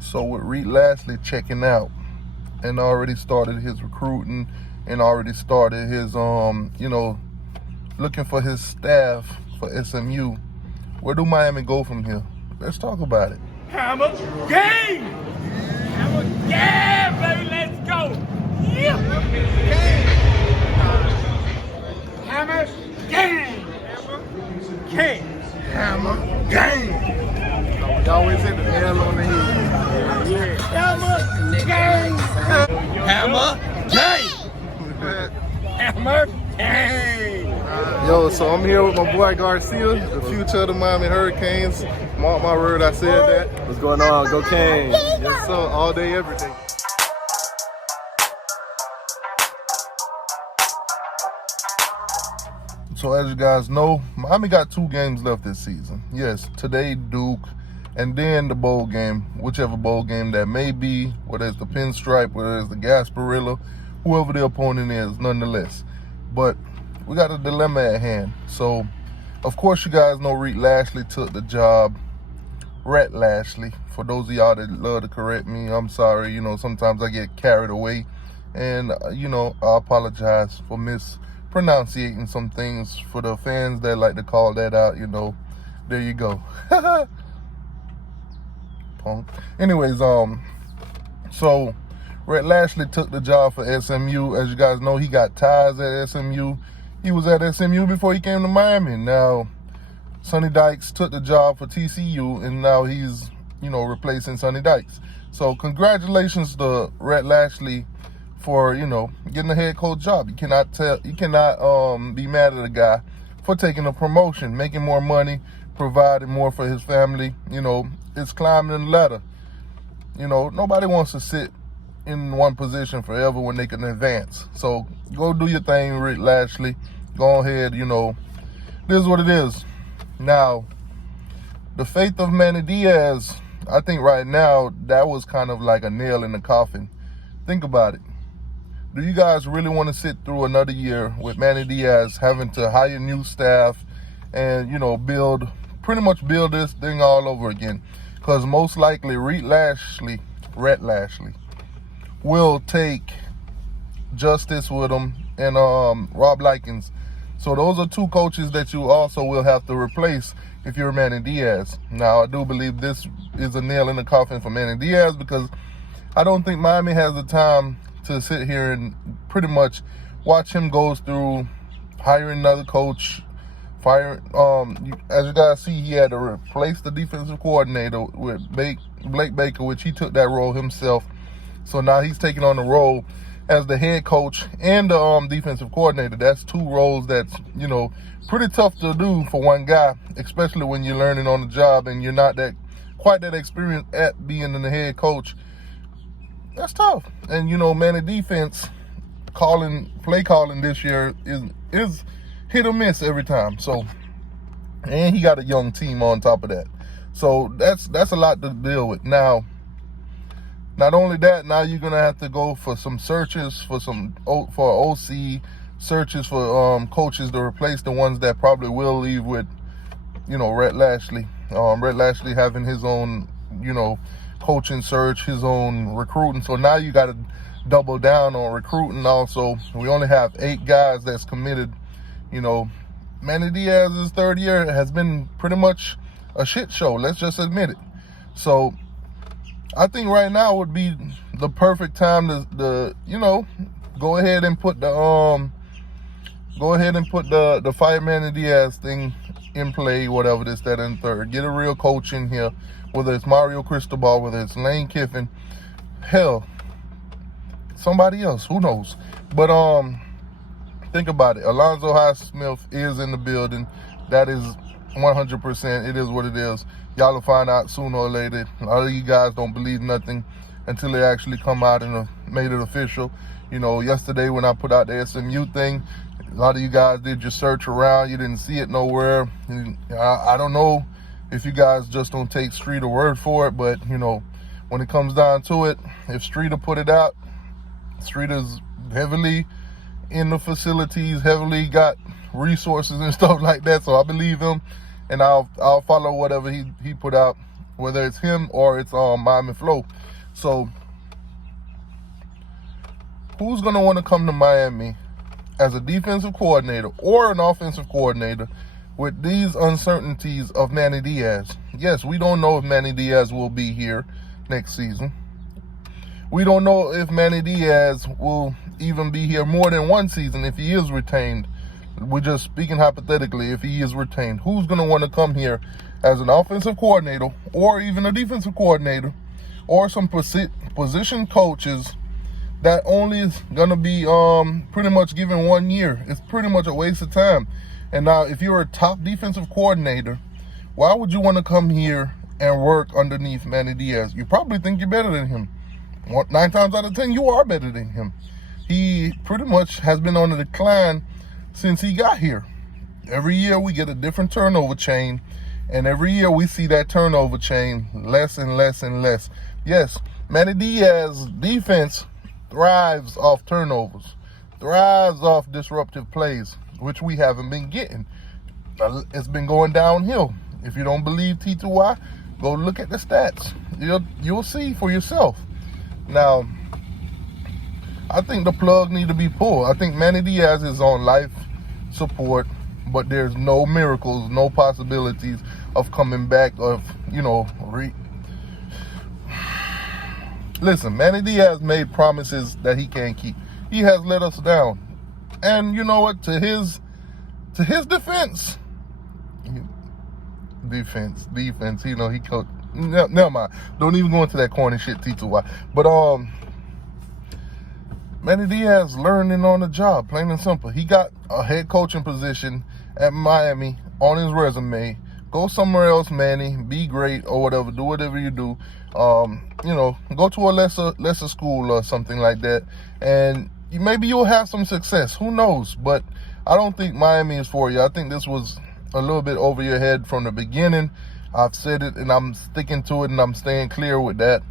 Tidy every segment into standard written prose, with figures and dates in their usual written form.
So with Rhett Lashley checking out and already started his recruiting and already started his looking for his staff for SMU, where do Miami go from here? Let's talk about it. Hammer game! Hammer game, baby, let's go! Yeah! Hammer game! Hammer game! Hammer game! You always hit the nail on the head. Hammer game! Hammer game! Hammer game! Yo, so I'm here with my boy Garcia, the future of the Miami Hurricanes. Mark my word, I said that. What's going on? Go Canes. Yes, sir. All day, every day. So as you guys know, Miami got 2 games left this season. Yes, today Duke, and then the bowl game, whichever bowl game that may be, whether it's the Pinstripe, whether it's the Gasparilla, whoever the opponent is, nonetheless. But we got a dilemma at hand. So, of course, you guys know Rhett Lashley took the job. Rhett Lashley. For those of y'all that love to correct me, I'm sorry. Sometimes I get carried away. And, I apologize for mispronunciating some things. For the fans that like to call that out, there you go. Punk. Anyways, so Rhett Lashley took the job for SMU. As you guys know, he got ties at SMU. He was at SMU before he came to Miami. Now, Sonny Dykes took the job for TCU, and now he's, replacing Sonny Dykes. So congratulations to Rhett Lashley for, getting a head coach job. You cannot be mad at a guy for taking a promotion, making more money, providing more for his family. It's climbing the ladder. Nobody wants to sit in one position forever when they can advance. So go do your thing, Rhett Lashley. Go ahead, this is what it is. Now, the faith of Manny Diaz, I think right now, that was kind of like a nail in the coffin. Think about it. Do you guys really want to sit through another year with Manny Diaz having to hire new staff and, pretty much build this thing all over again? Because most likely Rhett Lashley will take Justice with him and Rob Likens. So those are 2 coaches that you also will have to replace if you're Manny Diaz. Now, I do believe this is a nail in the coffin for Manny Diaz because I don't think Miami has the time to sit here and pretty much watch him go through hiring another coach, firing. As you guys see, he had to replace the defensive coordinator with Blake Baker, which he took that role himself. So now he's taking on the role as the head coach and the defensive coordinator. That's 2 roles that's, pretty tough to do for one guy, especially when you're learning on the job and you're not quite that experienced at being the head coach. That's tough. And, Manny defense play calling this year is hit or miss every time. So, and he got a young team on top of that. So that's a lot to deal with. Now, not only that, now you're gonna have to go for some searches for OC searches for coaches to replace the ones that probably will leave with, Rhett Lashley. Rhett Lashley having his own, coaching search, his own recruiting. So now you got to double down on recruiting. Also, we only have 8 guys that's committed. Manny Diaz's 3rd year has been pretty much a shit show. Let's just admit it. So I think right now would be the perfect time to go ahead and put the fire Manny Diaz thing in play, whatever this, that, and third. Get a real coach in here, whether it's Mario Cristobal, whether it's Lane Kiffin, hell, somebody else, who knows? But think about it. Alonzo Highsmith is in the building. That is 100%. It is what it is. Y'all will find out sooner or later. A lot of you guys don't believe nothing until they actually come out and made it official. Yesterday when I put out the SMU thing, a lot of you guys did your search around. You didn't see it nowhere. I don't know if you guys just don't take Streeter's word for it, but, when it comes down to it, if Streeter put it out, Streeter's heavily in the facilities, heavily got resources and stuff like that. So I believe him, and I'll follow whatever he put out. whether it's him or it's Miami Flo. So who's gonna want to come to Miami as a defensive coordinator or an offensive coordinator with these uncertainties of Manny Diaz? Yes, we don't know if Manny Diaz will be here next season. We don't know if Manny Diaz will even be here more than one season if he is retained. We're just speaking hypothetically. If he is retained, who's going to want to come here as an offensive coordinator or even a defensive coordinator or some position coaches that only is going to be pretty much given 1 year? It's pretty much a waste of time. And now if you're a top defensive coordinator, why would you want to come here and work underneath Manny Diaz? You probably think you're better than him. 9 times out of 10, you are better than him. He pretty much has been on the decline since he got here. Every year we get a different turnover chain, and every year we see that turnover chain less and less and less. Yes, Manny Diaz's defense thrives off turnovers, thrives off disruptive plays, which we haven't been getting. It's been going downhill. If you don't believe T2Y, go look at the stats. You'll see for yourself. Now, I think the plug need to be pulled. I think Manny Diaz is on life support, but there's no miracles, no possibilities of coming back, Listen, Manny Diaz made promises that he can't keep. He has let us down. And you know what? To his defense, he coached. Never mind. Don't even go into that corny shit, T2Y. But Manny Diaz learning on the job, plain and simple. He got a head coaching position at Miami on his resume. Go somewhere else, Manny. Be great or whatever. Do whatever you do. Go to a lesser school or something like that, and maybe you'll have some success. Who knows? But I don't think Miami is for you. I think this was a little bit over your head from the beginning. I've said it, and I'm sticking to it, and I'm staying clear with that.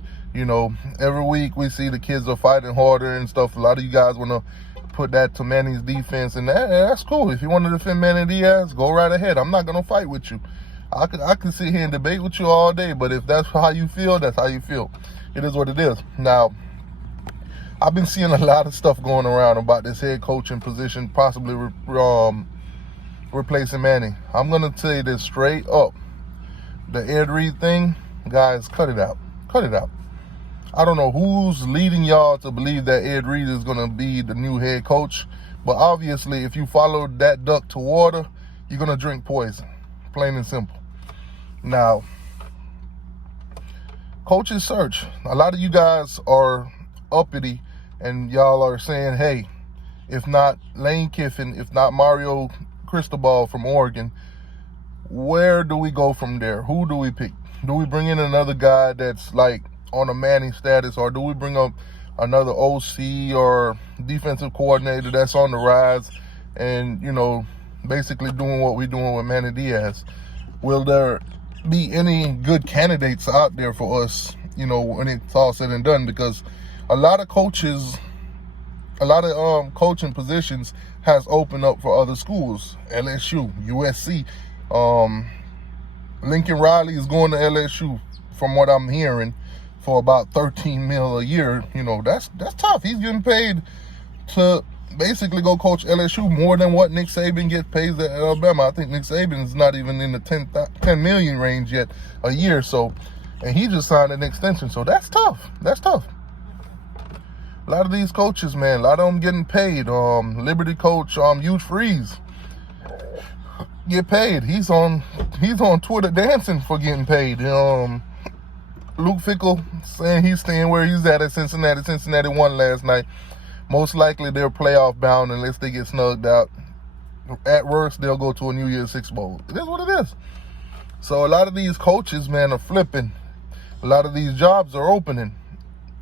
Every week we see the kids are fighting harder and stuff. A lot of you guys want to put that to Manny's defense, and that's cool. If you want to defend Manny Diaz, go right ahead. I'm not going to fight with you. I could sit here and debate with you all day, but if that's how you feel, that's how you feel. It is what it is. Now, I've been seeing a lot of stuff going around about this head coaching position possibly replacing Manny. I'm going to say this straight up. The Ed Reed thing, guys, cut it out. Cut it out. I don't know who's leading y'all to believe that Ed Reed is going to be the new head coach, but obviously if you follow that duck to water, you're going to drink poison, plain and simple. Now, coach's search. A lot of you guys are uppity and y'all are saying, hey, if not Lane Kiffin, if not Mario Cristobal from Oregon, where do we go from there? Who do we pick? Do we bring in another guy that's like on a Manning status, or do we bring up another OC or defensive coordinator that's on the rise and, basically doing what we're doing with Manny Diaz? Will there be any good candidates out there for us, when it's all said and done? Because a lot of coaches, a lot of coaching positions has opened up for other schools. LSU, USC, Lincoln Riley is going to LSU, from what I'm hearing, for about $13 million a year. That's tough. He's getting paid to basically go coach LSU more than what Nick Saban gets paid at Alabama. I think Nick Saban is not even in the 10 million range yet a year. So, and he just signed an extension. So that's tough. That's tough. A lot of these coaches, man, a lot of them getting paid. Liberty coach, Hugh Freeze, get paid. He's on Twitter dancing for getting paid. Luke Fickell saying he's staying where he's at Cincinnati. Cincinnati won last night. Most likely they're playoff bound unless they get snugged out. At worst, they'll go to a New Year's Six Bowl. It is what it is. So a lot of these coaches, man, are flipping. A lot of these jobs are opening.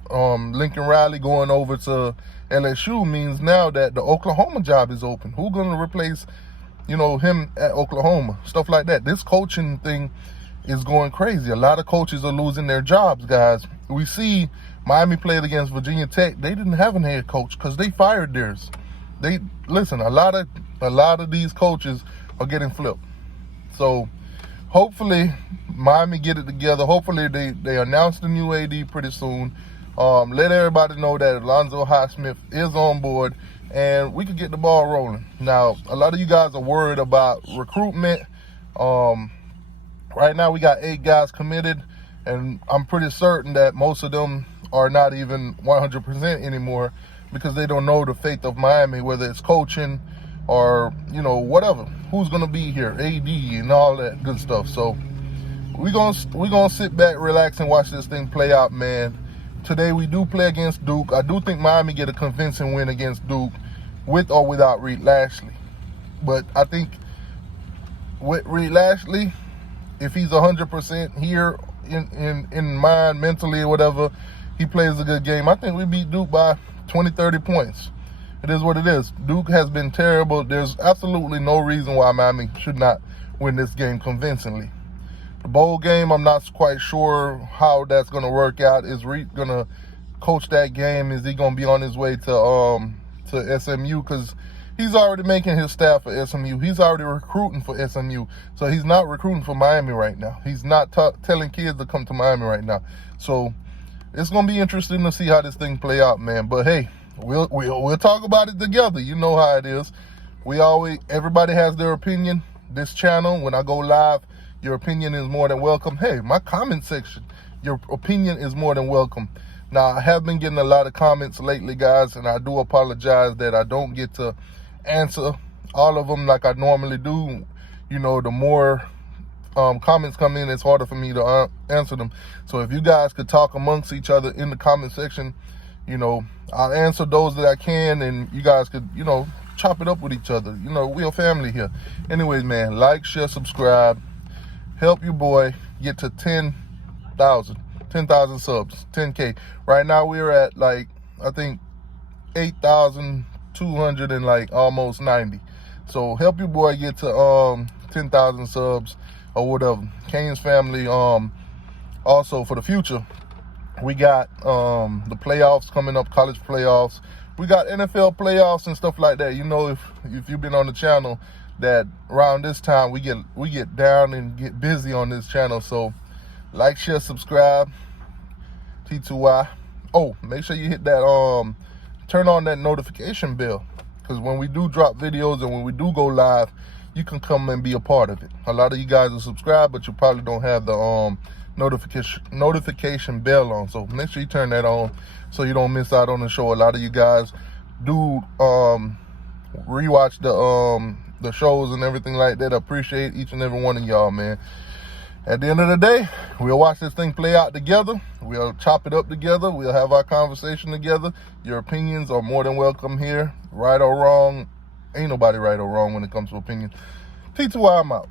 Lincoln Riley going over to LSU means now that the Oklahoma job is open. Who's going to replace, him at Oklahoma? Stuff like that. This coaching thing is going crazy. A lot of coaches are losing their jobs, guys. We see Miami played against Virginia Tech. They didn't have a head coach because they fired theirs. A lot of these coaches are getting flipped. So hopefully Miami get it together. Hopefully they announce the new AD pretty soon. Let everybody know that Alonzo Highsmith is on board and we can get the ball rolling. Now, a lot of you guys are worried about recruitment. Right now we got 8 guys committed, and I'm pretty certain that most of them are not even 100% anymore because they don't know the fate of Miami, whether it's coaching or, you know, whatever. Who's going to be here, AD and all that good stuff. So we're gonna sit back, relax, and watch this thing play out, man. Today we do play against Duke. I do think Miami get a convincing win against Duke with or without Reed Lashley. But I think with Reed Lashley, if he's 100% here in mind, mentally or whatever, he plays a good game. I think we beat Duke by 20, 30 points. It is what it is. Duke has been terrible. There's absolutely no reason why Miami should not win this game convincingly. The bowl game, I'm not quite sure how that's going to work out. Is Reed going to coach that game? Is he going to be on his way to SMU? Because he's already making his staff for SMU. He's already recruiting for SMU. So he's not recruiting for Miami right now. He's not telling kids to come to Miami right now. So it's going to be interesting to see how this thing play out, man. But hey, we'll talk about it together. You know how it is. Everybody has their opinion. This channel, when I go live, your opinion is more than welcome. Hey, my comment section, your opinion is more than welcome. Now, I have been getting a lot of comments lately, guys, and I do apologize that I don't get to answer all of them like I normally do. You know, the more comments come in, it's harder for me to answer them. So if you guys could talk amongst each other in the comment section, you know, I'll answer those that I can, and you guys could, you know, chop it up with each other. You know, we're a family here. Anyways, man, like, share, subscribe. Help your boy get to 10,000 subs, 10K. Right now we're at like, I think 8,200 and like almost 90. So help your boy get to 10,000 subs or whatever. Kane's family. Also for the future, we got the playoffs coming up, college playoffs. We got NFL playoffs and stuff like that. You know, if you've been on the channel, that around this time we get down and get busy on this channel. So like, share, subscribe. T2Y. Oh, make sure you hit that turn on that notification bell, because when we do drop videos and when we do go live, you can come and be a part of it. A lot of you guys are subscribed, but you probably don't have the notification bell on. So make sure you turn that on so you don't miss out on the show. A lot of you guys do rewatch the shows and everything like that. I appreciate each and every one of y'all, man. At the end of the day, we'll watch this thing play out together. We'll chop it up together. We'll have our conversation together. Your opinions are more than welcome here. Right or wrong, ain't nobody right or wrong when it comes to opinion. T2I, I'm out.